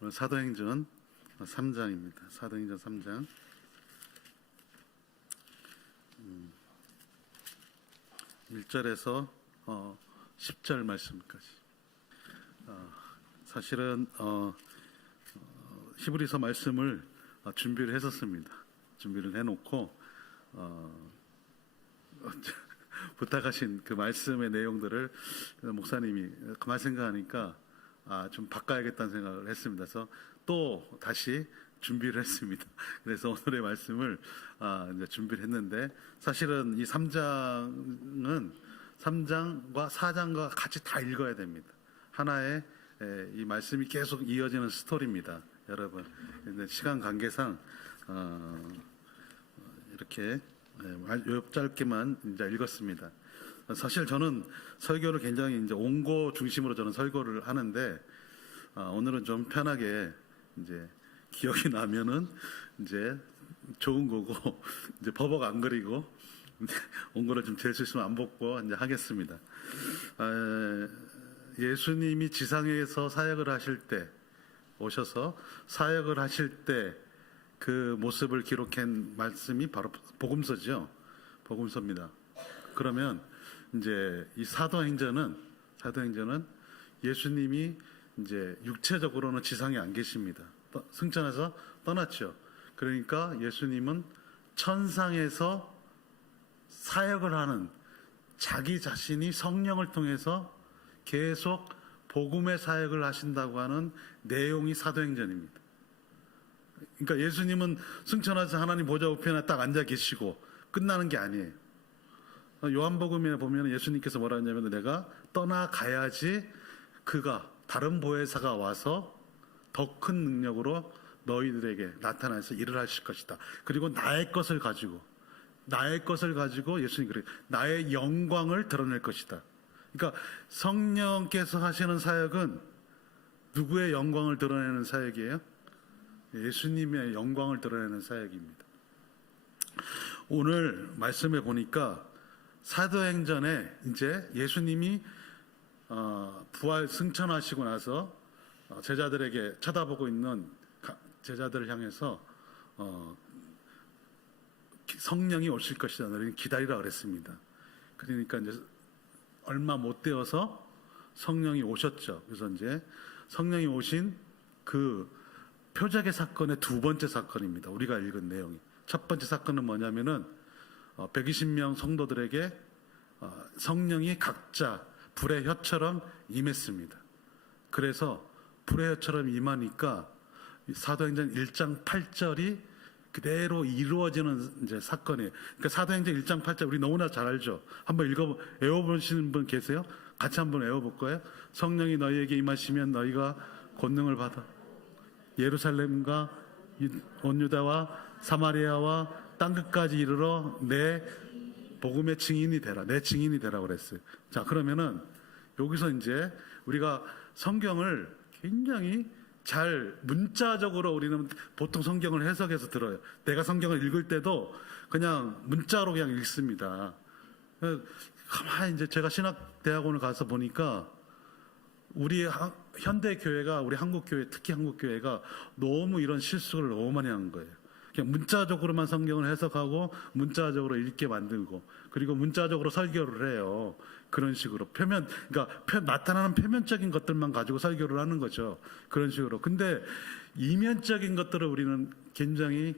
오늘 사도행전 3장입니다. 사도행전 3장 1절에서 10절 말씀까지. 사실은 히브리서 말씀을 준비를 했었습니다. 준비를 해놓고 부탁하신 그 말씀의 내용들을 목사님이 그만 생각하니까 좀 바꿔야겠다는 생각을 했습니다. 그래서 또 다시 준비를 했습니다. 그래서 오늘의 말씀을 이제 준비를 했는데, 사실은 이 3장은 3장과 4장과 같이 다 읽어야 됩니다. 하나의 이 말씀이 계속 이어지는 스토리입니다. 여러분, 시간 관계상 이렇게 짧게만 이제 읽었습니다. 사실 저는 설교를 굉장히 이제 온고 중심으로 저는 설교를 하는데, 오늘은 좀 편하게 이제 기억이 나면은 이제 좋은 거고, 이제 버벅 안 그리고 온거를 좀 잴 수 있으면 안 벗고 이제 하겠습니다. 예수님이 지상에서 사역을 하실 때, 오셔서 사역을 하실 때 그 모습을 기록한 말씀이 바로 복음서죠. 복음서입니다. 그러면 이제 이 사도행전은 예수님이 이제 육체적으로는 지상에 안 계십니다. 승천해서 떠났죠. 그러니까 예수님은 천상에서 사역을 하는, 자기 자신이 성령을 통해서 계속 복음의 사역을 하신다고 하는 내용이 사도행전입니다. 그러니까 예수님은 승천해서 하나님 보좌 우편에 딱 앉아 계시고 끝나는 게 아니에요. 요한복음에 보면 예수님께서 뭐라 하냐면, 내가 떠나가야지 그가, 다른 보혜사가 와서 더 큰 능력으로 너희들에게 나타나서 일을 하실 것이다. 그리고 나의 것을 가지고 예수님이 그래요. 나의 영광을 드러낼 것이다. 그러니까 성령께서 하시는 사역은 누구의 영광을 드러내는 사역이에요? 예수님의 영광을 드러내는 사역입니다. 오늘 말씀에 보니까 사도행전에 이제 예수님이 부활 승천하시고 나서 제자들에게 쳐다보고 있는 제자들을 향해서 성령이 오실 것이다, 너희는 기다리라 그랬습니다. 그러니까 이제 얼마 못 되어서 성령이 오셨죠. 그래서 이제 성령이 오신 그 표적의 사건의 두 번째 사건입니다. 우리가 읽은 내용이. 첫 번째 사건은 뭐냐면은 120명 성도들에게 성령이 각자 불의 혀처럼 임했습니다. 그래서 불의 혀처럼 임하니까 사도행전 1장 8절이 그대로 이루어지는 이제 사건이에요. 그러니까 사도행전 1장 8절 우리 너무나 잘 알죠. 한번 외워보시는 분 계세요? 같이 한번 외워볼 거예요. 성령이 너희에게 임하시면 너희가 권능을 받아 예루살렘과 온 유다와 사마리아와 땅끝까지 이르러 내 복음의 증인이 되라. 내 증인이 되라 그랬어요. 자, 그러면은 여기서 이제 우리가 성경을 굉장히 잘 문자적으로, 우리는 보통 성경을 해석해서 들어요. 내가 성경을 읽을 때도 그냥 문자로 그냥 읽습니다. 가만히 이제 제가 신학대학원을 가서 보니까 우리 현대 교회가, 우리 한국 교회, 특히 한국 교회가 너무 이런 실수를 너무 많이 한 거예요. 그냥 문자적으로만 성경을 해석하고 문자적으로 읽게 만들고, 그리고 문자적으로 설교를 해요. 그런 식으로 그러니까 나타나는 표면적인 것들만 가지고 설교를 하는 거죠. 그런 식으로. 근데 이면적인 것들을 우리는 굉장히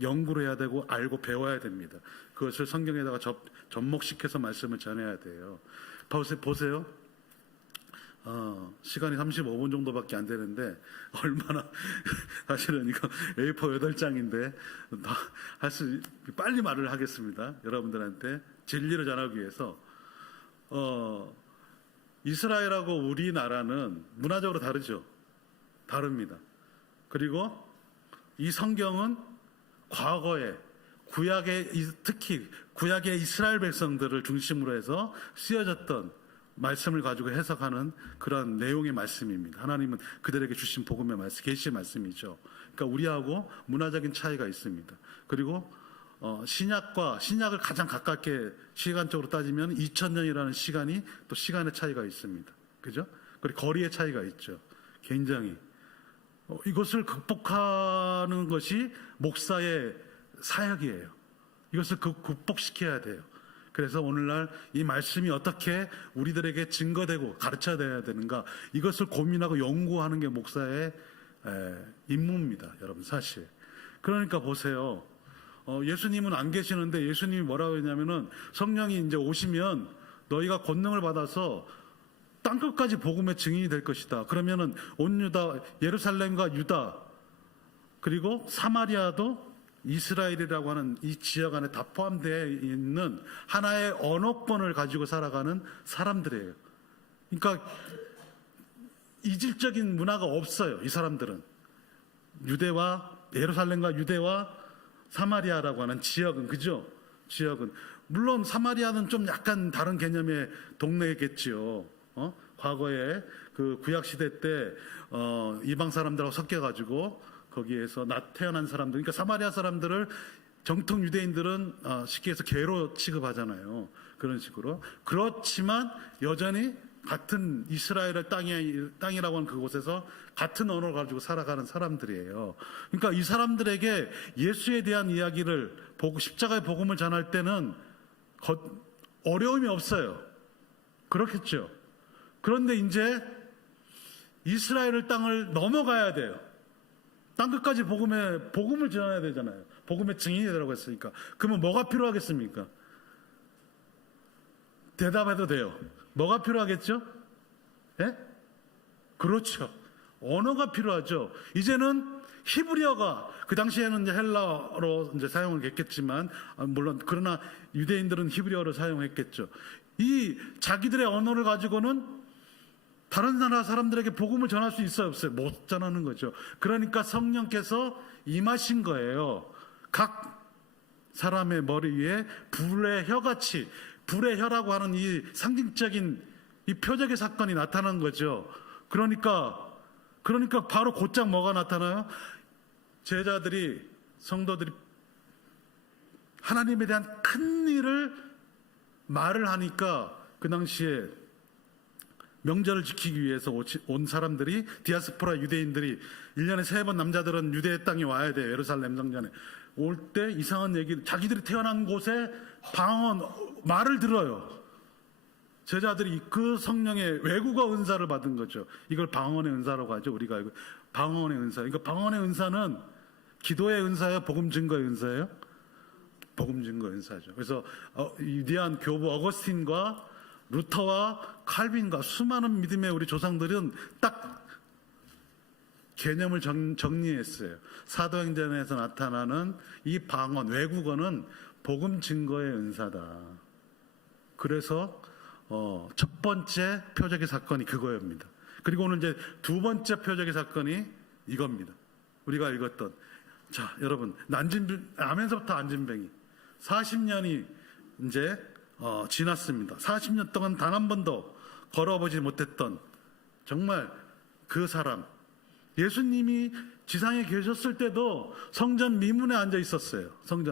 연구를 해야 되고 알고 배워야 됩니다. 그것을 성경에다가 접목시켜서 말씀을 전해야 돼요. 보세요. 시간이 35분 정도밖에 안 되는데, 얼마나, 사실은 이거 A4 8장인데, 빨리 말을 하겠습니다. 여러분들한테 진리를 전하기 위해서. 이스라엘하고 우리나라는 문화적으로 다르죠. 다릅니다. 그리고 이 성경은 과거에 특히 구약의 이스라엘 백성들을 중심으로 해서 쓰여졌던 말씀을 가지고 해석하는 그런 내용의 말씀입니다. 하나님은 그들에게 주신 복음의 말씀, 계시의 말씀이죠. 그러니까 우리하고 문화적인 차이가 있습니다. 그리고 신약을 가장 가깝게 시간적으로 따지면 2000년이라는 시간이 또 시간의 차이가 있습니다. 그죠? 그리고 거리의 차이가 있죠. 굉장히 이것을 극복하는 것이 목사의 사역이에요. 이것을 극복시켜야 돼요. 그래서 오늘날 이 말씀이 어떻게 우리들에게 증거되고 가르쳐야 되는가, 이것을 고민하고 연구하는 게 목사의 임무입니다, 여러분. 사실 그러니까 보세요. 예수님은 안 계시는데 예수님이 뭐라고 했냐면은, 성령이 이제 오시면 너희가 권능을 받아서 땅끝까지 복음의 증인이 될 것이다. 그러면은 온 유다, 예루살렘과 유다, 그리고 사마리아도 이스라엘이라고 하는 이 지역 안에 다 포함되어 있는 하나의 언어권을 가지고 살아가는 사람들이에요. 그러니까 이질적인 문화가 없어요. 이 사람들은 예루살렘과 유대와 사마리아라고 하는 지역은, 그죠? 지역은 물론 사마리아는 좀 약간 다른 개념의 동네겠지요. 과거에 그 구약 시대 때 이방 사람들하고 섞여가지고 거기에서 태어난 사람들, 그러니까 사마리아 사람들을 정통 유대인들은 쉽게 해서 개로 취급하잖아요. 그런 식으로. 그렇지만 여전히 같은 이스라엘의 땅이라고 하는 그곳에서 같은 언어를 가지고 살아가는 사람들이에요. 그러니까 이 사람들에게 예수에 대한 이야기를 보고 십자가의 복음을 전할 때는 어려움이 없어요. 그렇겠죠. 그런데 이제 이스라엘 땅을 넘어가야 돼요. 땅끝까지 복음을 전해야 되잖아요. 복음의 증인이 되라고 했으니까. 그러면 뭐가 필요하겠습니까? 대답해도 돼요. 뭐가 필요하겠죠? 예? 그렇죠. 언어가 필요하죠. 이제는 히브리어가, 그 당시에는 이제 헬라어로 이제 사용을 했겠지만, 물론 그러나 유대인들은 히브리어를 사용했겠죠. 이 자기들의 언어를 가지고는 다른 나라 사람들에게 복음을 전할 수 있어요, 없어요? 못 전하는 거죠. 그러니까 성령께서 임하신 거예요. 각 사람의 머리 위에 불의 혀같이, 불의 혀라고 하는 이 상징적인 이 표적의 사건이 나타난 거죠. 그러니까 바로 곧장 뭐가 나타나요? 제자들이, 성도들이 하나님에 대한 큰 일을 말을 하니까, 그 당시에 명절을 지키기 위해서 온 사람들이, 디아스포라 유대인들이 1년에 3번 남자들은 유대의 땅에 와야 돼요. 예루살렘 성전에 올 때 이상한 얘기를, 자기들이 태어난 곳에 방언 말을 들어요. 제자들이 그 성령의 외국어 은사를 받은 거죠. 이걸 방언의 은사라고 하죠. 우리가 알고 방언의 은사. 그러니까 방언의 은사는 기도의 은사예요, 복음 증거의 은사예요? 복음 증거 은사죠. 그래서 위대한 교부 어거스틴과 루터와 칼빈과 수많은 믿음의 우리 조상들은 딱 개념을 정리했어요. 사도행전에서 나타나는 이 방언, 외국어는 복음 증거의 은사다. 그래서 첫 번째 표적의 사건이 그거입니다. 그리고 오늘 이제 두 번째 표적의 사건이 이겁니다. 우리가 읽었던, 자 여러분, 아멘서부터 안진뱅이 40년이 이제 지났습니다. 40년 동안 단 한 번도 걸어보지 못했던 정말 그 사람, 예수님이 지상에 계셨을 때도 성전 미문에 앉아 있었어요.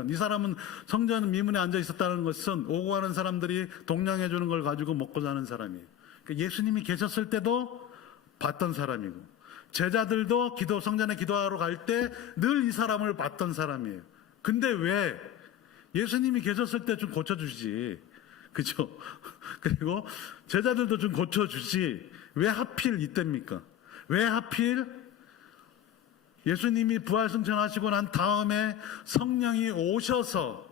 이 사람은 성전 미문에 앉아 있었다는 것은 오고 가는 사람들이 동냥해 주는 걸 가지고 먹고 사는 사람이에요. 그러니까 예수님이 계셨을 때도 봤던 사람이고, 제자들도 성전에 기도하러 갈 때 늘 이 사람을 봤던 사람이에요. 근데 왜 예수님이 계셨을 때 좀 고쳐주지, 그죠? 그리고 제자들도 좀 고쳐주지, 왜 하필 이때입니까? 왜 하필 예수님이 부활승천하시고 난 다음에 성령이 오셔서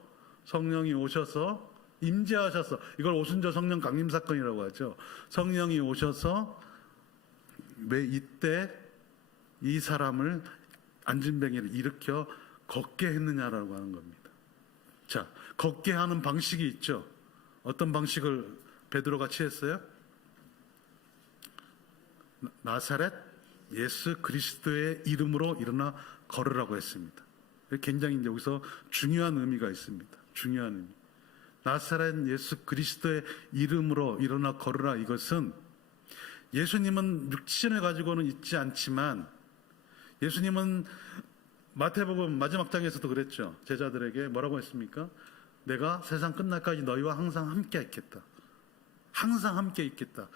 임재하셔서, 이걸 오순절 성령 강림 사건이라고 하죠. 성령이 오셔서 왜 이때 이 사람을, 안진뱅이를 일으켜 걷게 했느냐라고 하는 겁니다. 자, 걷게 하는 방식이 있죠. 어떤 방식을 베드로가 취했어요? 나사렛 예수 그리스도의 이름으로 일어나 걸으라고 했습니다. 굉장히 이제 여기서 중요한 의미가 있습니다. 중요한 의미. 나사렛 예수 그리스도의 이름으로 일어나 걸으라, 이것은 예수님은 육신을 가지고는 있지 않지만, 예수님은 마태복음 마지막 장에서도 그랬죠. 제자들에게 뭐라고 했습니까? 내가 세상 끝날까지 너희와 항상 함께 있겠다. 항상 함께 있겠다.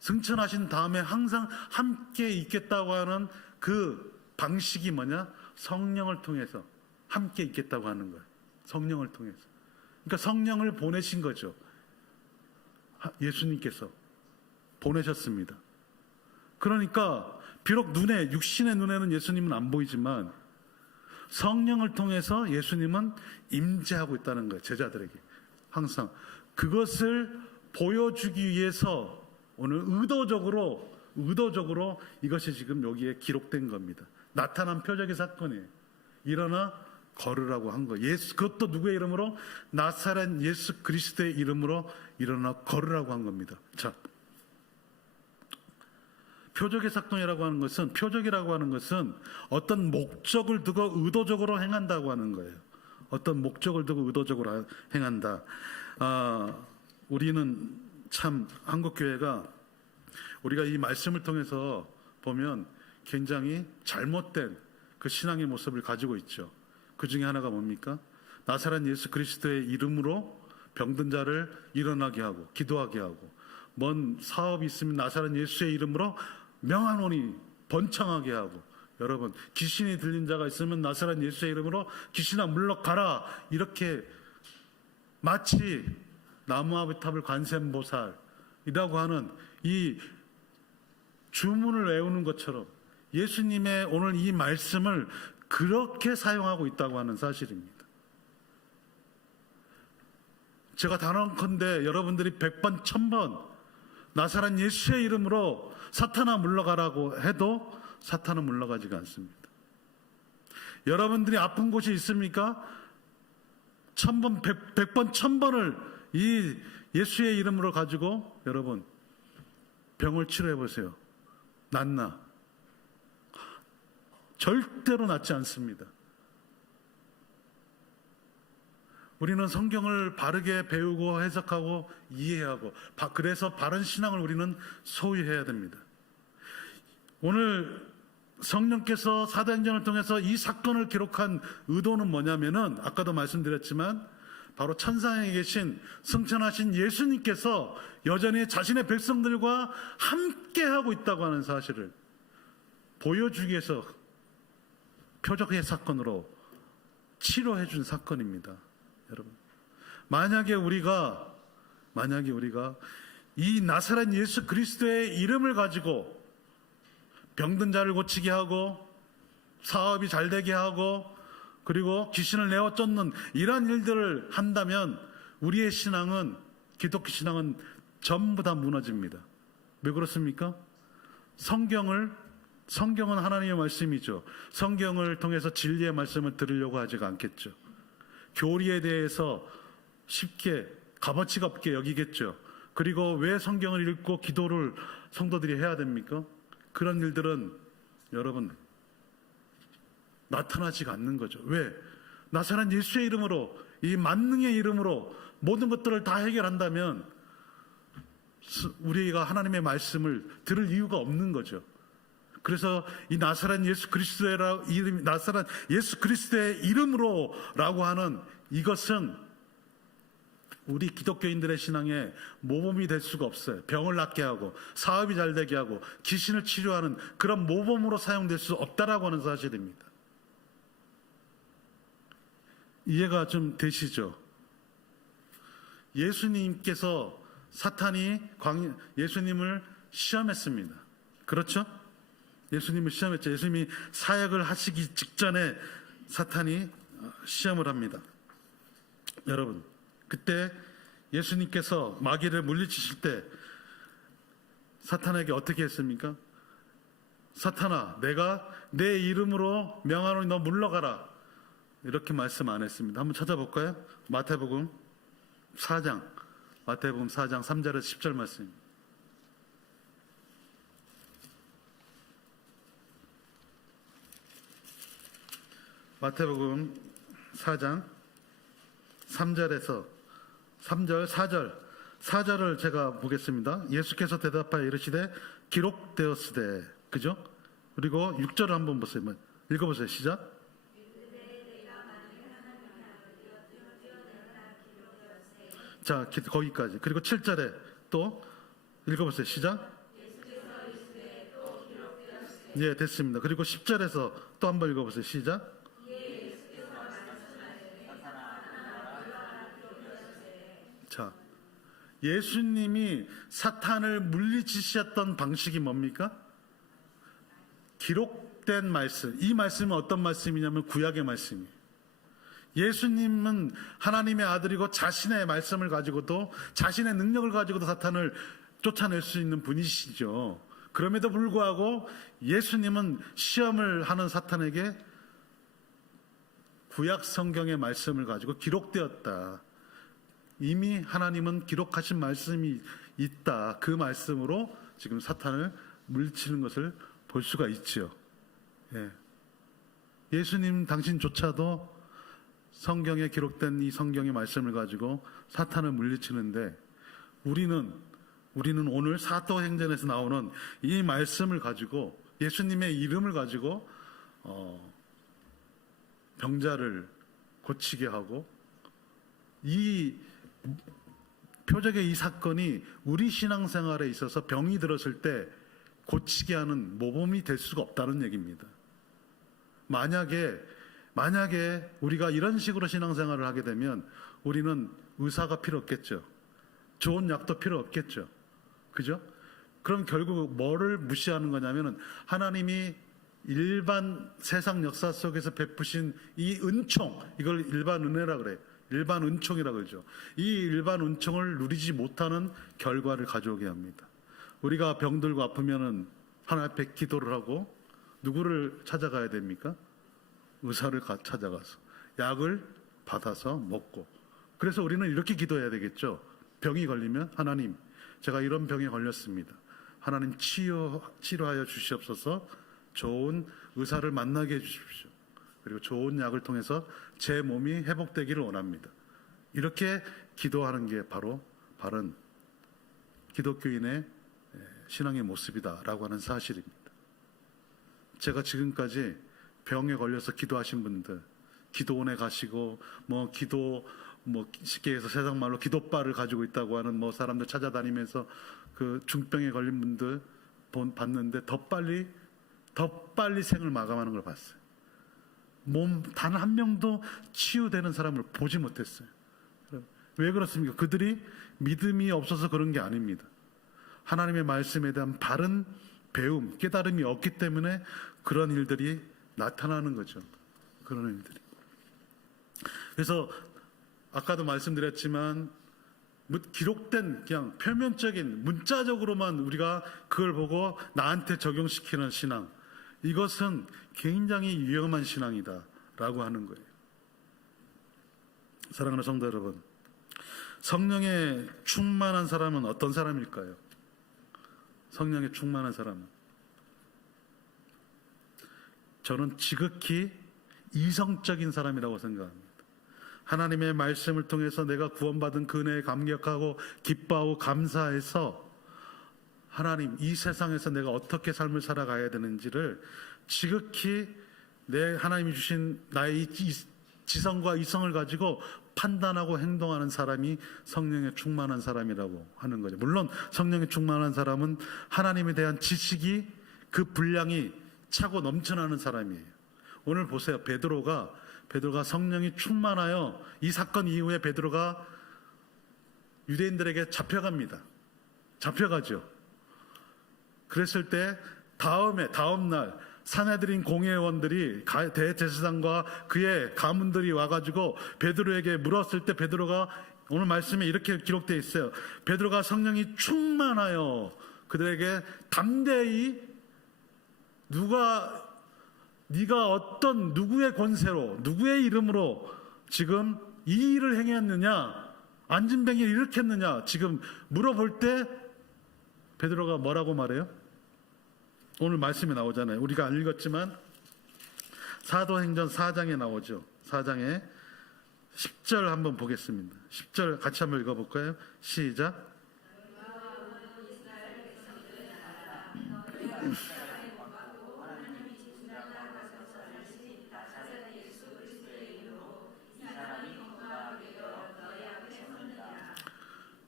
승천하신 다음에 항상 함께 있겠다고 하는 그 방식이 뭐냐? 성령을 통해서 함께 있겠다고 하는 거예요. 성령을 통해서. 그러니까 성령을 보내신 거죠. 예수님께서 보내셨습니다. 그러니까 비록 육신의 눈에는 예수님은 안 보이지만 성령을 통해서 예수님은 임재하고 있다는 거예요. 제자들에게 항상 그것을 보여주기 위해서 오늘 의도적으로 이것이 지금 여기에 기록된 겁니다. 나타난 표적의 사건이에요. 일어나 걸으라고 한 거예요. 그것도 누구의 이름으로? 나사렛 예수 그리스도의 이름으로 일어나 걸으라고 한 겁니다. 자, 표적의 사건이라고 하는 것은, 표적이라고 하는 것은 어떤 목적을 두고 의도적으로 행한다고 하는 거예요. 어떤 목적을 두고 의도적으로 행한다. 우리는 참 한국교회가 우리가 이 말씀을 통해서 보면 굉장히 잘못된 그 신앙의 모습을 가지고 있죠. 그 중에 하나가 뭡니까? 나사렛 예수 그리스도의 이름으로 병든 자를 일어나게 하고 기도하게 하고, 뭔 사업이 있으면 나사렛 예수의 이름으로 명하노니 번창하게 하고, 여러분 귀신이 들린 자가 있으면 나사렛 예수의 이름으로 귀신아 물러가라, 이렇게 마치 나무아비탑을 관세음보살이라고 하는 이 주문을 외우는 것처럼 예수님의 오늘 이 말씀을 그렇게 사용하고 있다고 하는 사실입니다. 제가 단언컨대 여러분들이 100번 1000번 나사렛 예수의 이름으로 사탄아 물러가라고 해도 사탄은 물러가지가 않습니다. 여러분들이 아픈 곳이 있습니까? 1000번 100번 1000번을 이 예수의 이름으로 가지고 여러분 병을 치료해 보세요. 낫나? 절대로 낫지 않습니다. 우리는 성경을 바르게 배우고 해석하고 이해하고, 그래서 바른 신앙을 우리는 소유해야 됩니다. 오늘 성령께서 사도행전을 통해서 이 사건을 기록한 의도는 뭐냐면은, 아까도 말씀드렸지만 바로 천상에 계신 승천하신 예수님께서 여전히 자신의 백성들과 함께하고 있다고 하는 사실을 보여주기 위해서 표적의 사건으로 치료해 준 사건입니다. 여러분, 만약에 우리가 이 나사렛 예수 그리스도의 이름을 가지고 병든 자를 고치게 하고 사업이 잘 되게 하고 그리고 귀신을 내어 쫓는 이러한 일들을 한다면 우리의 신앙은, 기독교 신앙은 전부 다 무너집니다. 왜 그렇습니까? 성경은 하나님의 말씀이죠. 성경을 통해서 진리의 말씀을 들으려고 하지가 않겠죠. 교리에 대해서 쉽게 값어치가 없게 여기겠죠. 그리고 왜 성경을 읽고 기도를 성도들이 해야 됩니까? 그런 일들은 여러분 나타나지가 않는 거죠. 왜? 나사렛 예수의 이름으로, 이 만능의 이름으로 모든 것들을 다 해결한다면 우리가 하나님의 말씀을 들을 이유가 없는 거죠. 그래서 이 나사렛 예수 그리스도의 이름으로라고 하는 이것은 우리 기독교인들의 신앙에 모범이 될 수가 없어요. 병을 낫게 하고 사업이 잘 되게 하고 귀신을 치료하는 그런 모범으로 사용될 수 없다라고 하는 사실입니다. 이해가 좀 되시죠? 예수님께서 사탄이 예수님을 시험했습니다. 그렇죠? 예수님을 시험했죠. 예수님이 사역을 하시기 직전에 사탄이 시험을 합니다. 여러분, 그때 예수님께서 마귀를 물리치실 때 사탄에게 어떻게 했습니까? 사탄아, 내가 내 이름으로 명하노니 너 물러가라, 이렇게 말씀 안 했습니다. 한번 찾아볼까요? 마태복음 4장 3절에서 10절 말씀입니다. 마태복음 4장 3절에서 4절을 제가 보겠습니다. 예수께서 대답하여 이르시되 기록되었으되, 그죠? 그리고 6절을 한번 보세요. 읽어보세요. 시작. 자, 거기까지. 그리고 7절에 또 읽어보세요. 시작. 예, 됐습니다. 그리고 10절에서 또 한 번 읽어보세요. 시작. 자, 예수님이 사탄을 물리치셨던 방식이 뭡니까? 기록된 말씀. 이 말씀은 어떤 말씀이냐면 구약의 말씀이에요. 예수님은 하나님의 아들이고 자신의 말씀을 가지고도, 자신의 능력을 가지고도 사탄을 쫓아낼 수 있는 분이시죠. 그럼에도 불구하고 예수님은 시험을 하는 사탄에게 구약 성경의 말씀을 가지고 기록되었다, 이미 하나님은 기록하신 말씀이 있다, 그 말씀으로 지금 사탄을 물리치는 것을 볼 수가 있죠. 예. 예수님 당신조차도 성경에 기록된 이 성경의 말씀을 가지고 사탄을 물리치는데, 우리는 오늘 사도행전에서 나오는 이 말씀을 가지고, 예수님의 이름을 가지고 병자를 고치게 하고, 이 표적의 이 사건이 우리 신앙생활에 있어서 병이 들었을 때 고치게 하는 모범이 될 수가 없다는 얘기입니다. 만약에 우리가 이런 식으로 신앙생활을 하게 되면 우리는 의사가 필요 없겠죠. 좋은 약도 필요 없겠죠. 그죠? 그럼 결국 뭐를 무시하는 거냐면은, 하나님이 일반 세상 역사 속에서 베푸신 이 은총, 이걸 일반 은혜라 그래요. 일반 은총이라고 그러죠. 이 일반 은총을 누리지 못하는 결과를 가져오게 합니다. 우리가 병들고 아프면은 하나님 앞에 기도를 하고 누구를 찾아가야 됩니까? 의사를 찾아가서 약을 받아서 먹고. 그래서 우리는 이렇게 기도해야 되겠죠. 병이 걸리면, 하나님, 제가 이런 병에 걸렸습니다. 하나님 치료하여 주시옵소서. 좋은 의사를 만나게 해주십시오. 그리고 좋은 약을 통해서 제 몸이 회복되기를 원합니다. 이렇게 기도하는 게 바로 바른 기독교인의 신앙의 모습이다라고 하는 사실입니다. 제가 지금까지 병에 걸려서 기도하신 분들, 기도원에 가시고 쉽게 해서 세상 말로 기도바를 가지고 있다고 하는 사람들 찾아다니면서 그 중병에 걸린 분들 봤는데 더 빨리 생을 마감하는 걸 봤어요. 몸 단 한 명도 치유되는 사람을 보지 못했어요. 왜 그렇습니까? 그들이 믿음이 없어서 그런 게 아닙니다. 하나님의 말씀에 대한 바른 배움, 깨달음이 없기 때문에 그런 일들이 나타나는 거죠. 그런 일들이. 그래서 아까도 말씀드렸지만, 기록된 그냥 표면적인 문자적으로만 우리가 그걸 보고 나한테 적용시키는 신앙, 이것은 굉장히 위험한 신앙이다라고 하는 거예요. 사랑하는 성도 여러분, 성령에 충만한 사람은 어떤 사람일까요? 성령에 충만한 사람은, 저는 지극히 이성적인 사람이라고 생각합니다. 하나님의 말씀을 통해서 내가 구원받은 그 은혜에 감격하고 기뻐하고 감사해서, 하나님, 이 세상에서 내가 어떻게 삶을 살아가야 되는지를 지극히 하나님이 주신 나의 지성과 이성을 가지고 판단하고 행동하는 사람이 성령에 충만한 사람이라고 하는 거죠. 물론 성령에 충만한 사람은 하나님에 대한 지식이, 그 분량이 차고 넘쳐나는 사람이에요. 오늘 보세요. 베드로가 성령이 충만하여, 이 사건 이후에 베드로가 유대인들에게 잡혀가죠. 그랬을 때 다음 날 산헤드린 공회원들이, 대제사장과 그의 가문들이 와가지고 베드로에게 물었을 때, 베드로가, 오늘 말씀에 이렇게 기록되어 있어요. 베드로가 성령이 충만하여 그들에게 담대히, 네가 누구의 권세로, 누구의 이름으로 지금 이 일을 행했느냐, 안진뱅이를 일으켰느냐, 지금 물어볼 때 베드로가 뭐라고 말해요? 오늘 말씀에 나오잖아요. 우리가 안 읽었지만 사도행전 4장에 나오죠. 4장에 10절 한번 보겠습니다. 10절 같이 한번 읽어볼까요? 시작.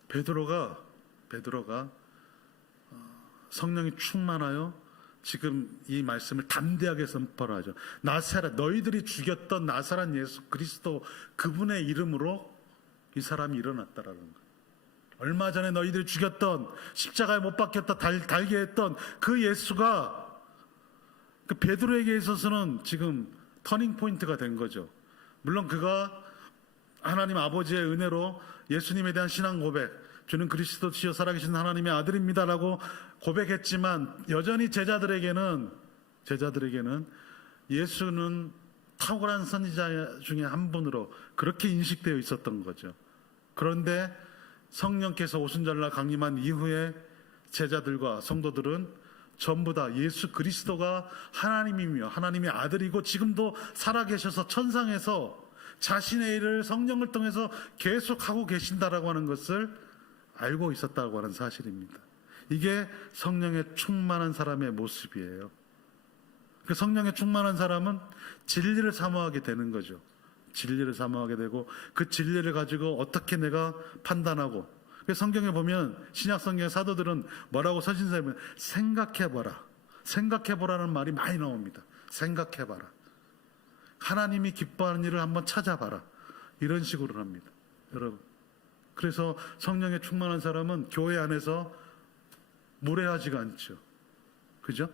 베드로가 성령이 충만하여 지금 이 말씀을 담대하게 선포를 하죠. 나사렛, 너희들이 죽였던 나사렛 예수 그리스도 그분의 이름으로 이 사람이 일어났다라는 거예요. 얼마 전에 너희들이 죽였던, 십자가에 못 박혔다 달게 했던 그 예수가 그 베드로에게 있어서는 지금 터닝 포인트가 된 거죠. 물론 그가 하나님 아버지의 은혜로 예수님에 대한 신앙 고백, 주는 그리스도시요 살아계신 하나님의 아들입니다라고 고백했지만 여전히 제자들에게는 예수는 탁월한 선지자 중에 한 분으로 그렇게 인식되어 있었던 거죠. 그런데 성령께서 오순절날 강림한 이후에 제자들과 성도들은 전부 다 예수 그리스도가 하나님이며 하나님의 아들이고 지금도 살아계셔서 천상에서 자신의 일을 성령을 통해서 계속하고 계신다라고 하는 것을 알고 있었다고 하는 사실입니다. 이게 성령에 충만한 사람의 모습이에요. 그 성령에 충만한 사람은 진리를 사모하게 되는 거죠. 진리를 사모하게 되고 그 진리를 가지고 어떻게 내가 판단하고, 성경에 보면 신약 성경의 사도들은 뭐라고 서신서에 생각해봐라, 생각해보라는 말이 많이 나옵니다. 생각해봐라, 하나님이 기뻐하는 일을 한번 찾아봐라, 이런 식으로 합니다. 여러분, 그래서 성령에 충만한 사람은 교회 안에서 무례하지가 않죠. 그죠?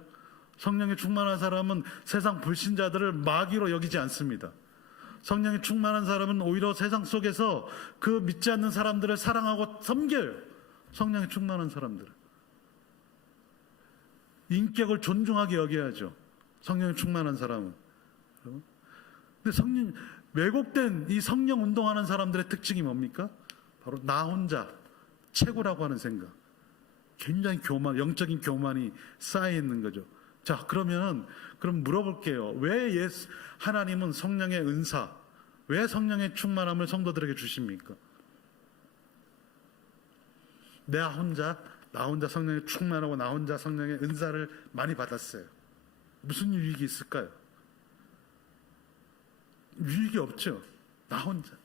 성령에 충만한 사람은 세상 불신자들을 마귀로 여기지 않습니다. 성령에 충만한 사람은 오히려 세상 속에서 그 믿지 않는 사람들을 사랑하고 섬겨요. 성령에 충만한 사람들, 인격을 존중하게 여겨야죠. 성령에 충만한 사람은. 근데 왜곡된 이 성령 운동하는 사람들의 특징이 뭡니까? 바로 나 혼자 최고라고 하는 생각, 굉장히 영적인 교만이 쌓여 있는 거죠. 자, 그럼 물어볼게요. 왜 하나님은 성령의 은사, 왜 성령의 충만함을 성도들에게 주십니까? 나 혼자 성령에 충만하고 나 혼자 성령의 은사를 많이 받았어요. 무슨 유익이 있을까요? 유익이 없죠. 나 혼자.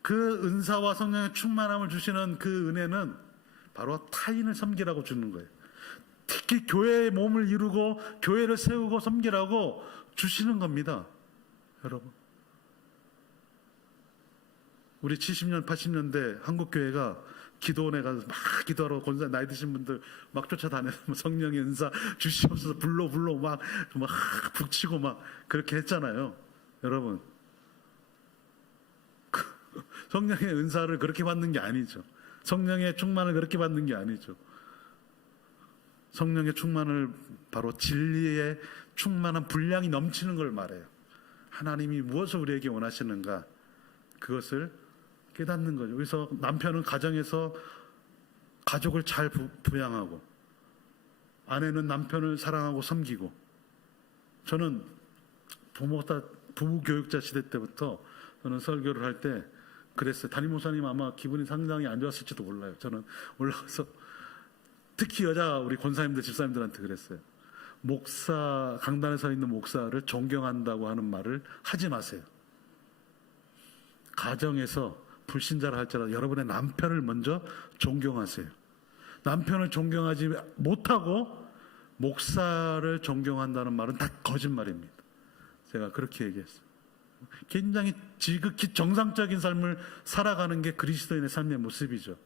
그 은사와 성령의 충만함을 주시는 그 은혜는 바로 타인을 섬기라고 주는 거예요. 특히 교회의 몸을 이루고 교회를 세우고 섬기라고 주시는 겁니다. 여러분, 우리 70년 80년대 한국교회가 기도원에 가서 막 기도하러 권사 나이 드신 분들 막 쫓아다니면서 성령의 은사 주시옵소서 불러 막 북치고 막 그렇게 했잖아요. 여러분, 성령의 은사를 그렇게 받는 게 아니죠. 성령의 충만을 그렇게 받는 게 아니죠. 성령의 충만을 바로 진리의 충만한 분량이 넘치는 걸 말해요. 하나님이 무엇을 우리에게 원하시는가, 그것을 깨닫는 거죠. 그래서 남편은 가정에서 가족을 잘 부양하고, 아내는 남편을 사랑하고 섬기고. 저는 부부 교육자 시대 때부터 저는 설교를 할 때 그랬어요. 담임 목사님 아마 기분이 상당히 안 좋았을지도 몰라요. 저는 올라가서 특히 여자 우리 권사님들 집사님들한테 그랬어요. 강단에 서 있는 목사를 존경한다고 하는 말을 하지 마세요. 가정에서 불신자를 할지라도 여러분의 남편을 먼저 존경하세요. 남편을 존경하지 못하고 목사를 존경한다는 말은 다 거짓말입니다. 제가 그렇게 얘기했어요. 굉장히 지극히 정상적인 삶을 살아가는 게 그리스도인의 삶의 모습이죠.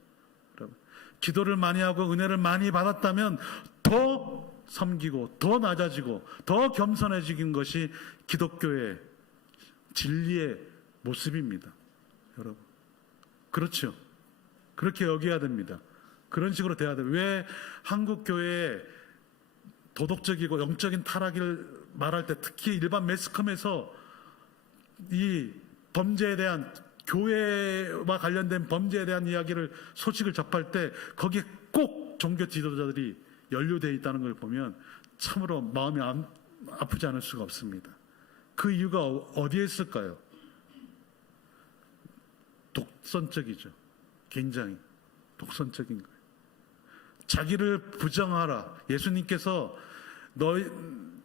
여러분, 기도를 많이 하고 은혜를 많이 받았다면 더 섬기고 더 낮아지고 더 겸손해지는 것이 기독교의 진리의 모습입니다. 여러분, 그렇죠. 그렇게 여겨야 됩니다. 그런 식으로 돼야 돼요. 왜 한국 교회의 도덕적이고 영적인 타락을 말할 때, 특히 일반 매스컴에서 이 범죄에 대한, 교회와 관련된 범죄에 대한 소식을 접할 때 거기에 꼭 종교 지도자들이 연루되어 있다는 걸 보면 참으로 마음이 아프지 않을 수가 없습니다. 그 이유가 어디에 있을까요? 독선적이죠. 굉장히 독선적인 거예요. 자기를 부정하라. 예수님께서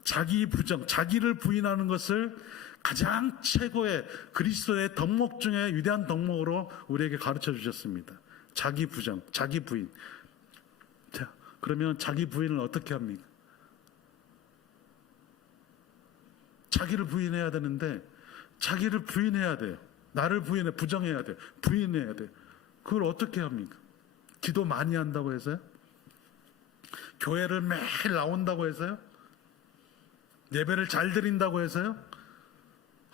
자기를 부인하는 것을 가장 최고의 그리스도의 덕목 중에 위대한 덕목으로 우리에게 가르쳐 주셨습니다. 자기 부정, 자기 부인. 자, 그러면 자기 부인을 어떻게 합니까? 자기를 부인해야 되는데 자기를 부인해야 돼요. 나를 부정해야 돼요. 부인해야 돼요. 그걸 어떻게 합니까? 기도 많이 한다고 해서요? 교회를 매일 나온다고 해서요? 예배를 잘 드린다고 해서요?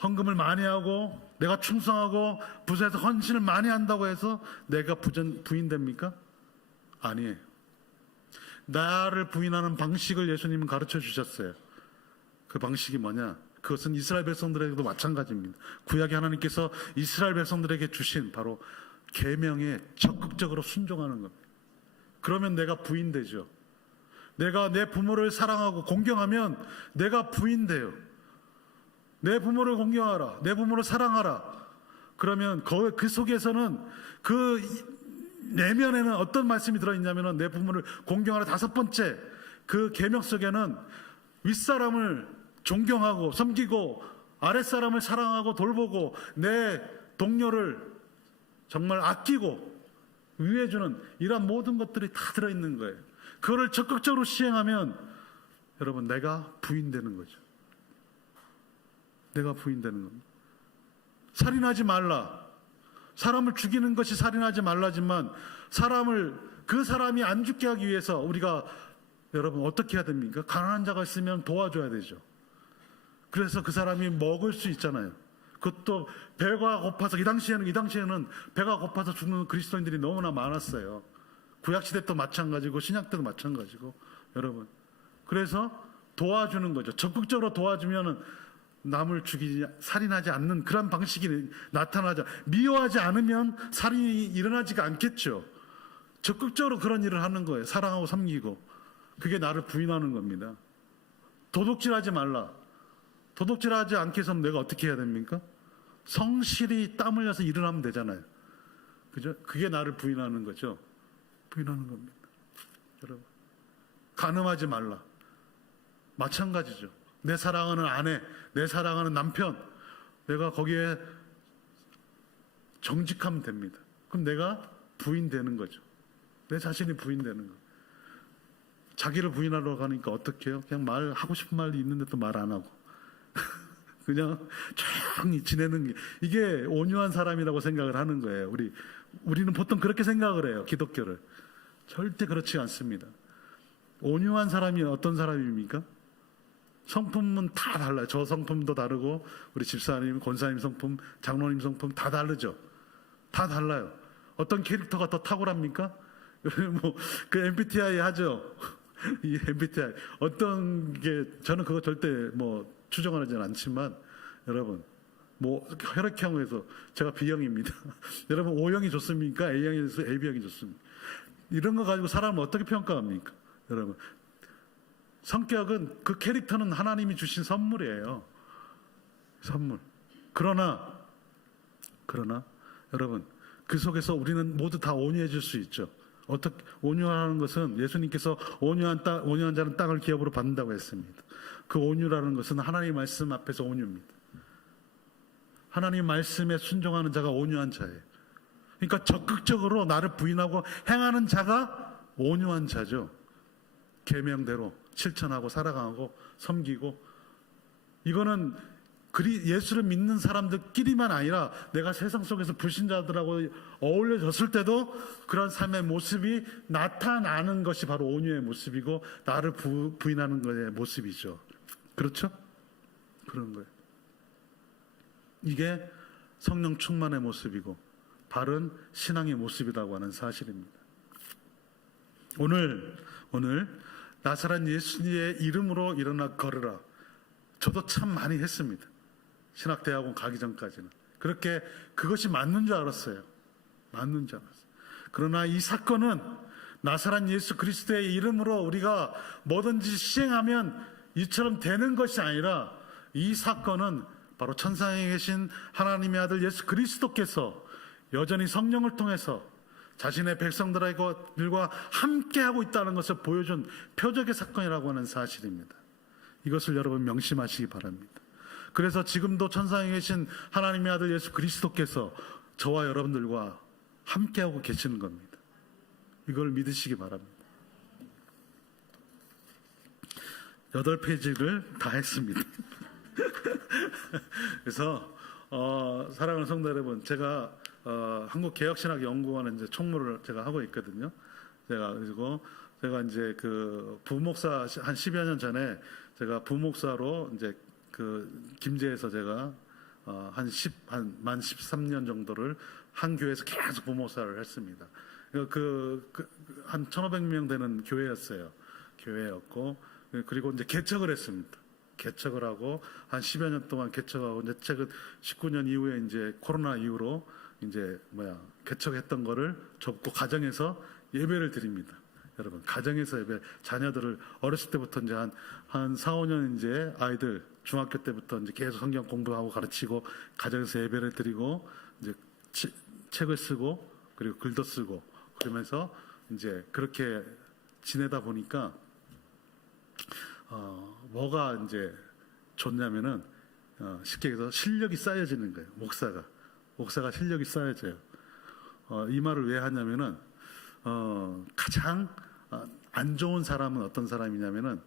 헌금을 많이 하고 내가 충성하고 부서에서 헌신을 많이 한다고 해서 내가 부인됩니까? 아니에요. 나를 부인하는 방식을 예수님은 가르쳐 주셨어요. 그 방식이 뭐냐? 그것은 이스라엘 백성들에게도 마찬가지입니다. 구약의 하나님께서 이스라엘 백성들에게 주신 바로 계명에 적극적으로 순종하는 겁니다. 그러면 내가 부인되죠. 내가 내 부모를 사랑하고 공경하면 내가 부인돼요. 내 부모를 공경하라. 내 부모를 사랑하라. 그러면 그 속에서는 그 내면에는 어떤 말씀이 들어있냐면 내 부모를 공경하라. 5번째, 그 계명 속에는 윗사람을 존경하고 섬기고 아랫사람을 사랑하고 돌보고 내 동료를 정말 아끼고 위해주는 이런 모든 것들이 다 들어있는 거예요. 그거를 적극적으로 시행하면 여러분 내가 부인되는 거죠. 내가 부인되는 겁니다. 살인하지 말라. 사람을 죽이는 것이 살인하지 말라지만 그 사람이 안 죽게 하기 위해서 우리가 여러분 어떻게 해야 됩니까? 가난한 자가 있으면 도와줘야 되죠. 그래서 그 사람이 먹을 수 있잖아요. 그것도 배가 고파서 이 당시에는 배가 고파서 죽는 그리스도인들이 너무나 많았어요. 구약시대 도 마찬가지고 신약 때도 마찬가지고 여러분. 그래서 도와주는 거죠. 적극적으로 도와주면 남을 살인하지 않는 그런 방식이 나타나자. 미워하지 않으면 살인이 일어나지가 않겠죠. 적극적으로 그런 일을 하는 거예요. 사랑하고 섬기고. 그게 나를 부인하는 겁니다. 도둑질하지 말라. 도둑질하지 않게 해서 내가 어떻게 해야 됩니까? 성실히 땀 흘려서 일을 하면 되잖아요. 그죠? 그게 나를 부인하는 거죠. 부인하는 겁니다. 여러분, 간음하지 말라. 마찬가지죠. 내 사랑하는 아내, 내 사랑하는 남편, 내가 거기에 정직하면 됩니다. 그럼 내가 부인되는 거죠. 내 자신이 부인되는 거예요. 자기를 부인하려고 하니까 어떻게 해요? 그냥 하고 싶은 말이 있는데 또 말 안 하고 그냥 조용히 지내는 게 이게 온유한 사람이라고 생각을 하는 거예요. 우리는 보통 그렇게 생각을 해요. 기독교를. 절대 그렇지 않습니다. 온유한 사람이 어떤 사람입니까? 성품은 다 달라요. 저 성품도 다르고 우리 집사님, 권사님 성품, 장로님 성품 다 다르죠. 다 달라요. 어떤 캐릭터가 더 탁월합니까? 그 MBTI 하죠. 이 MBTI 어떤 게 저는 그거 절대 추정하지는 않지만 여러분 혈액형에서 제가 B형입니다. 여러분 O형이 좋습니까? A형에서 AB형이 좋습니까? 이런 거 가지고 사람을 어떻게 평가합니까? 여러분 성격은 그 캐릭터는 하나님이 주신 선물이에요. 선물. 그러나 여러분 그 속에서 우리는 모두 다 온유해질 수 있죠. 어떻게 온유하는 것은 예수님께서 온유한 자는 땅을 기업으로 받는다고 했습니다. 그 온유라는 것은 하나님의 말씀 앞에서 온유입니다. 하나님 말씀에 순종하는 자가 온유한 자예요. 그러니까 적극적으로 나를 부인하고 행하는 자가 온유한 자죠. 계명대로 실천하고 살아가고 섬기고. 이거는 예수를 믿는 사람들끼리만 아니라 내가 세상 속에서 불신자들하고 어울려졌을 때도 그런 삶의 모습이 나타나는 것이 바로 온유의 모습이고 나를 부인하는 것의 모습이죠. 그렇죠? 그런 거예요. 이게 성령 충만의 모습이고 바른 신앙의 모습이라고 하는 사실입니다. 오늘 나사렛 예수님의 이름으로 일어나 걸으라. 저도 참 많이 했습니다. 신학대학원 가기 전까지는. 그렇게 그것이 맞는 줄 알았어요. 그러나 이 사건은 나사렛 예수 그리스도의 이름으로 우리가 뭐든지 시행하면 이처럼 되는 것이 아니라 이 사건은 바로 천상에 계신 하나님의 아들 예수 그리스도께서 여전히 성령을 통해서 자신의 백성들과 함께하고 있다는 것을 보여준 표적의 사건이라고 하는 사실입니다. 이것을 여러분 명심하시기 바랍니다. 그래서 지금도 천상에 계신 하나님의 아들 예수 그리스도께서 저와 여러분들과 함께하고 계시는 겁니다. 이걸 믿으시기 바랍니다. 8페이지를 다 했습니다. 그래서 사랑하는 성도 여러분, 제가 한국개혁신학연구원에 이제 총무를 제가 하고 있거든요. 제가 이제 그 부목사 한 10여 년 전에 제가 부목사로 이제 그 김제에서 제가 만 13년 정도를 한 교회에서 계속 부목사를 했습니다. 한 1,500명 되는 교회였고, 그리고 이제 개척을 했습니다. 개척을 하고 한 10여 년 동안 개척하고, 이제 최근 19년 이후에 이제 코로나 이후로 이제 개척했던 거를 접고 가정에서 예배를 드립니다. 여러분, 가정에서 예배, 자녀들을 어렸을 때부터 이제 한 4, 5년 이제 아이들 중학교 때부터 이제 계속 성경 공부하고 가르치고 가정에서 예배를 드리고 이제 책을 쓰고 그리고 글도 쓰고 그러면서 이제 그렇게 지내다 보니까 뭐가 이제 좋냐면은 쉽게 얘기해서 실력이 쌓여지는 거예요. 목사가 실력이 쌓여져요. 이 말을 왜 하냐면은 가장 안 좋은 사람은 어떤 사람이냐면은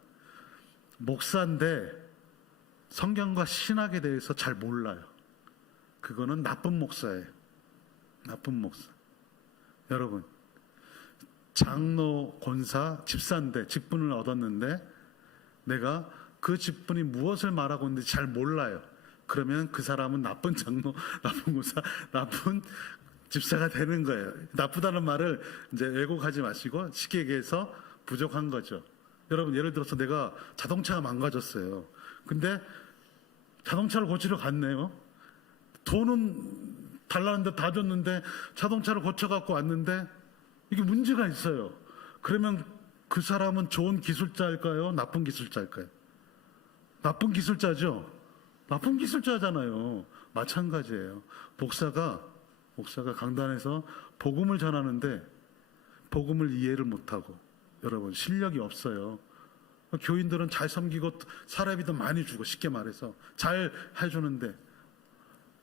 목사인데 성경과 신학에 대해서 잘 몰라요. 그거는 나쁜 목사예요. 나쁜 목사. 여러분, 장로, 권사, 집사인데 직분을 얻었는데 내가 그 직분이 무엇을 말하고 있는지 잘 몰라요. 그러면 그 사람은 나쁜 장로, 나쁜 권사, 나쁜 집사가 되는 거예요. 나쁘다는 말을 이제 왜곡하지 마시고 쉽게 얘기해서 부족한 거죠. 여러분, 예를 들어서 내가 자동차가 망가졌어요. 근데 자동차를 고치러 갔네요. 돈은 달라는데 다 줬는데 자동차를 고쳐갖고 왔는데 이게 문제가 있어요. 그러면 그 사람은 좋은 기술자일까요? 나쁜 기술자일까요? 나쁜 기술자죠. 나쁜 기술자잖아요. 마찬가지예요. 목사가 강단에서 복음을 전하는데 복음을 이해를 못하고, 여러분, 실력이 없어요. 교인들은 잘 섬기고 사례비도 많이 주고 쉽게 말해서 잘 해주는데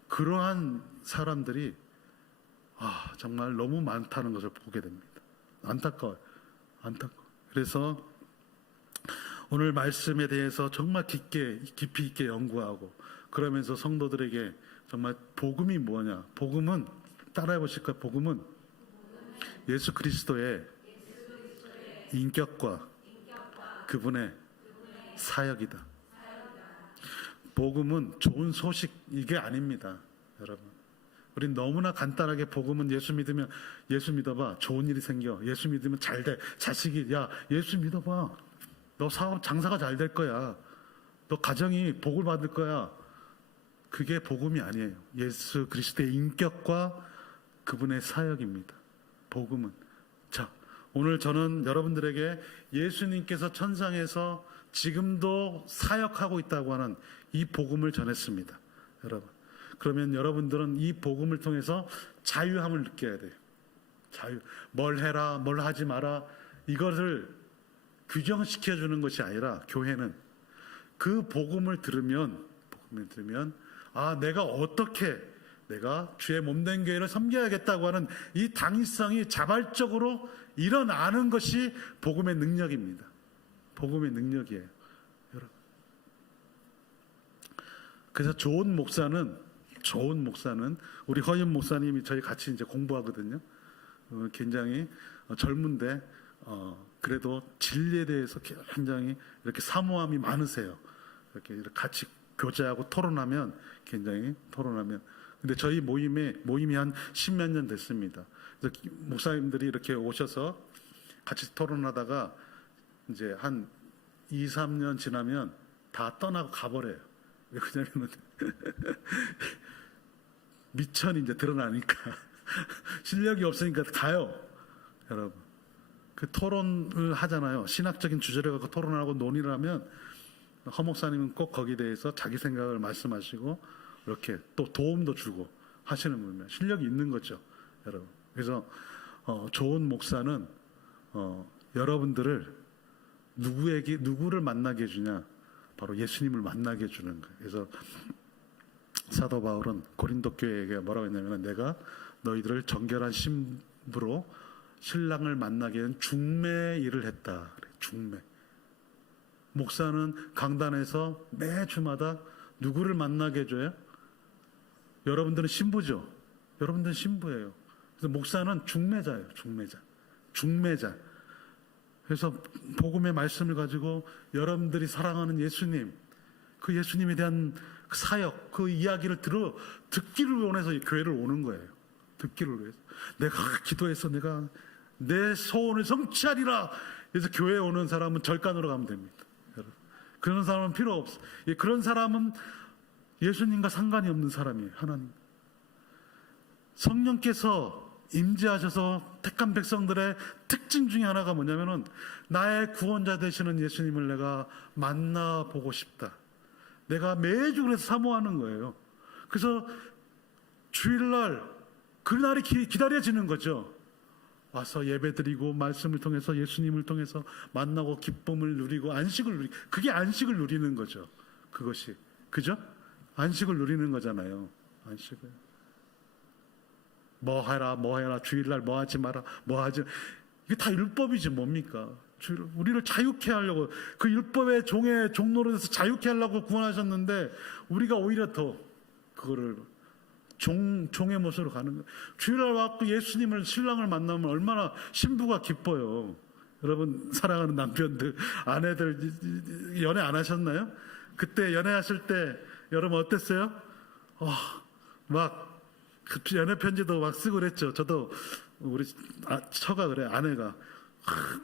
그러한 사람들이 정말 너무 많다는 것을 보게 됩니다. 안타까워요. 그래서 오늘 말씀에 대해서 정말 깊이 있게 연구하고 그러면서 성도들에게 정말 복음이 뭐냐, 복음은 따라해 보실 거예요. 복음은 예수 그리스도의 인격과 그분의 사역이다. 복음은 좋은 소식 이게 아닙니다. 여러분, 우린 너무나 간단하게 복음은 예수 믿으면, 예수 믿어봐 좋은 일이 생겨, 예수 믿으면 잘 돼, 자식이, 야 예수 믿어봐 너 사업 장사가 잘 될 거야, 너 가정이 복을 받을 거야. 그게 복음이 아니에요. 예수 그리스도의 인격과 그분의 사역입니다. 복음은. 자, 오늘 저는 여러분들에게 예수님께서 천상에서 지금도 사역하고 있다고 하는 이 복음을 전했습니다. 여러분, 그러면 여러분들은 이 복음을 통해서 자유함을 느껴야 돼요. 자유. 뭘 해라, 뭘 하지 마라, 이것을 규정시켜주는 것이 아니라 교회는 그 복음을 들으면 내가 주의 몸된 교회를 섬겨야겠다고 하는 이 당위성이 자발적으로 일어나는 것이 복음의 능력입니다. 복음의 능력이에요. 여러분. 그래서 좋은 목사는 우리 허윤 목사님이 저희 같이 이제 공부하거든요. 굉장히 젊은데 그래도 진리에 대해서 굉장히 이렇게 사모함이 많으세요. 이렇게 같이 교제하고 토론하면 근데 저희 모임이 한 10몇 년 됐습니다. 그래서 목사님들이 이렇게 오셔서 같이 토론하다가 이제 한 2, 3년 지나면 다 떠나고 가버려요. 왜 그러냐면 미천이 이제 드러나니까 실력이 없으니까 가요. 여러분, 그 토론을 하잖아요. 신학적인 주제를 갖고 토론을 하고 논의를 하면 허 목사님은 꼭 거기에 대해서 자기 생각을 말씀하시고 이렇게 또 도움도 주고 하시는 분이면 실력이 있는 거죠, 여러분. 그래서 좋은 목사는 여러분들을 누구를 만나게 해주냐, 바로 예수님을 만나게 해주는 거예요. 그래서 사도 바울은 고린도 교회에게 뭐라고 했냐면, 내가 너희들을 정결한 신부로 신랑을 만나게 한 중매 일을 했다. 중매. 목사는 강단에서 매 주마다 누구를 만나게 해줘요? 여러분들은 신부죠. 여러분들은 신부예요. 그래서 목사는 중매자예요. 중매자. 그래서 복음의 말씀을 가지고 여러분들이 사랑하는 예수님, 그 예수님에 대한 그 사역, 그 이야기를 듣기를 원해서 교회를 오는 거예요. 듣기를 위해서. 내가 기도해서 내가 내 소원을 성취하리라. 그래서 교회에 오는 사람은 절간으로 가면 됩니다. 그런 사람은 필요 없어. 그런 사람은 예수님과 상관이 없는 사람이에요. 하나님. 성령께서 임재하셔서 택한 백성들의 특징 중에 하나가 뭐냐면은 나의 구원자 되시는 예수님을 내가 만나보고 싶다. 내가 매주 그래서 사모하는 거예요. 그래서 주일날 그날이 기다려지는 거죠. 와서 예배드리고 말씀을 통해서 예수님을 통해서 만나고 기쁨을 누리고 안식을 누리고, 그게 안식을 누리는 거죠. 그것이. 그죠? 안식을 누리는 거잖아요. 안식을. 뭐 해라, 주일날 뭐 하지 마라, 뭐 하지. 이게 다 율법이지 뭡니까? 우리를 자유케 하려고, 그 율법의 종노릇에서 자유케 하려고 구원하셨는데 우리가 오히려 더 그거를 종의 모습으로 가는 거예요. 주일날 와서 예수님을, 신랑을 만나면 얼마나 신부가 기뻐요. 여러분 사랑하는 남편들, 아내들 연애 안 하셨나요? 그때 연애하실 때 여러분 어땠어요? 막 연애 편지도 막 쓰고 그랬죠. 저도 우리 처가 그래, 아내가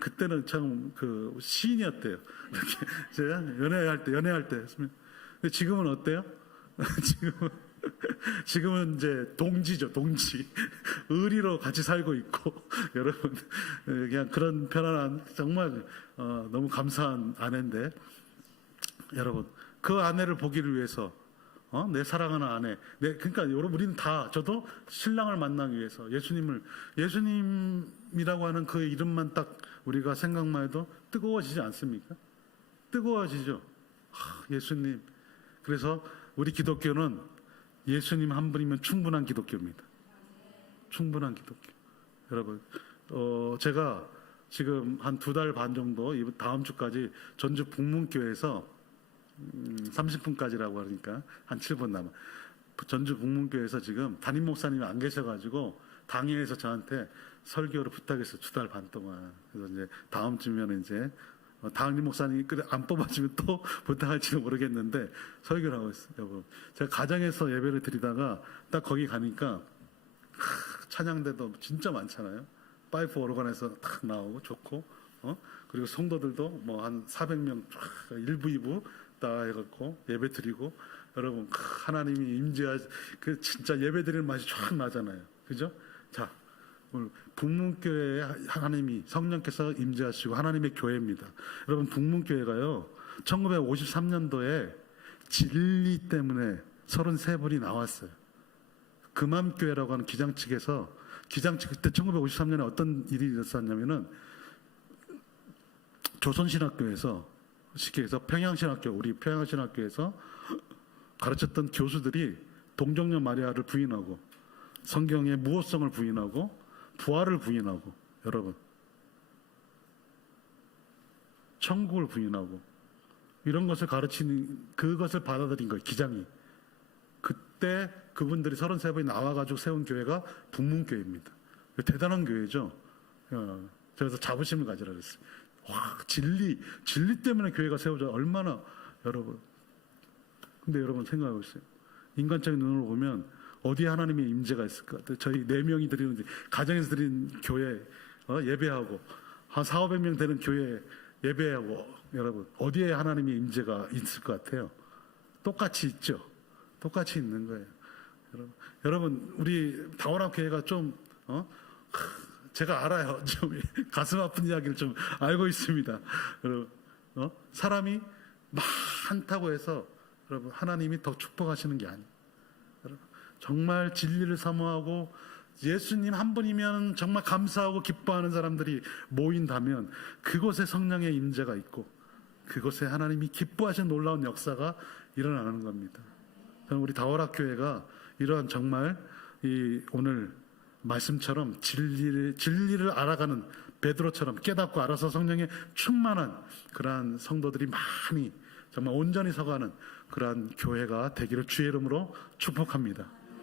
그때는 참 그 시인이었대요. 제가 연애할 때 했으면. 근데 지금은 어때요? 지금은 이제 동지죠, 동지. 의리로 같이 살고 있고, 여러분 그냥 그런 편안한, 정말 너무 감사한 아내인데, 여러분 그 아내를 보기를 위해서, 내 사랑하는 아내, 그러니까 여러분 우리는 다, 저도 신랑을 만나기 위해서 예수님이라고 하는 그 이름만 딱 우리가 생각만 해도 뜨거워지지 않습니까? 뜨거워지죠. 예수님. 그래서 우리 기독교는 예수님 한 분이면 충분한 기독교입니다. 충분한 기독교. 여러분, 제가 지금 한 2달 반 정도, 다음 주까지 전주 북문교회에서 30분까지라고 하니까 한 7분 남아. 전주 북문교회에서 지금 담임 목사님이 안 계셔가지고 당회에서 저한테 설교를 부탁했어요. 2달 반 동안. 그래서 이제 다음 주면 이제 담임 목사님이 안 뽑아주면 또 부탁할지는 모르겠는데 설교를 하고 있어요. 여러분, 제가 가정에서 예배를 드리다가 딱 거기 가니까 찬양대도 진짜 많잖아요. 파이프 오르간에서 딱 나오고 좋고, 그리고 성도들도 뭐 한 400명 1부 2부 다 해갖고 예배 드리고, 여러분 하나님이 그 진짜 예배 드리는 맛이 쫙 나잖아요. 그죠? 자, 오늘 북문교회에 하나님이, 성령께서 임재하시고 하나님의 교회입니다. 여러분 북문교회가요 1953년도에 진리 때문에 33분이 나왔어요. 금암교회라고 하는 기장측에서, 그때 1953년에 어떤 일이 있었냐면은 조선신학교에서, 쉽게 해서 우리 평양신학교에서 가르쳤던 교수들이 동정녀 마리아를 부인하고, 성경의 무호성을 부인하고, 부활을 부인하고, 여러분 천국을 부인하고, 이런 것을 가르치는, 그것을 받아들인 거예요, 기장이. 그때 그분들이 33분이 나와가지고 세운 교회가 북문교회입니다. 대단한 교회죠. 그래서 자부심을 가지라 그랬어요. 와, 진리 때문에 교회가 세워져. 얼마나, 여러분. 근데 여러분 생각해보세요. 인간적인 눈으로 보면 어디에 하나님의 임재가 있을까? 저희 4명이 드리는, 가정에서 드리는 교회 예배하고, 한 400~500명 되는 교회 예배하고, 여러분 어디에 하나님의 임재가 있을 것 같아요? 똑같이 있죠. 똑같이 있는 거예요. 여러분 우리 다원학 교회가 좀 제가 알아요. 좀 가슴 아픈 이야기를 좀 알고 있습니다. 여러분, 사람이 많다고 해서 여러분 하나님이 더 축복하시는 게 아니에요. 여러분, 정말 진리를 사모하고 예수님 한 분이면 정말 감사하고 기뻐하는 사람들이 모인다면 그곳에 성령의 임재가 있고 그곳에 하나님이 기뻐하시는 놀라운 역사가 일어나는 겁니다. 우리 다월학 교회가 이러한 정말 오늘 말씀처럼 진리를 알아가는 베드로처럼 깨닫고 알아서 성령에 충만한 그러한 성도들이 많이 정말 온전히 서가는 그러한 교회가 되기를 주의 이름으로 축복합니다.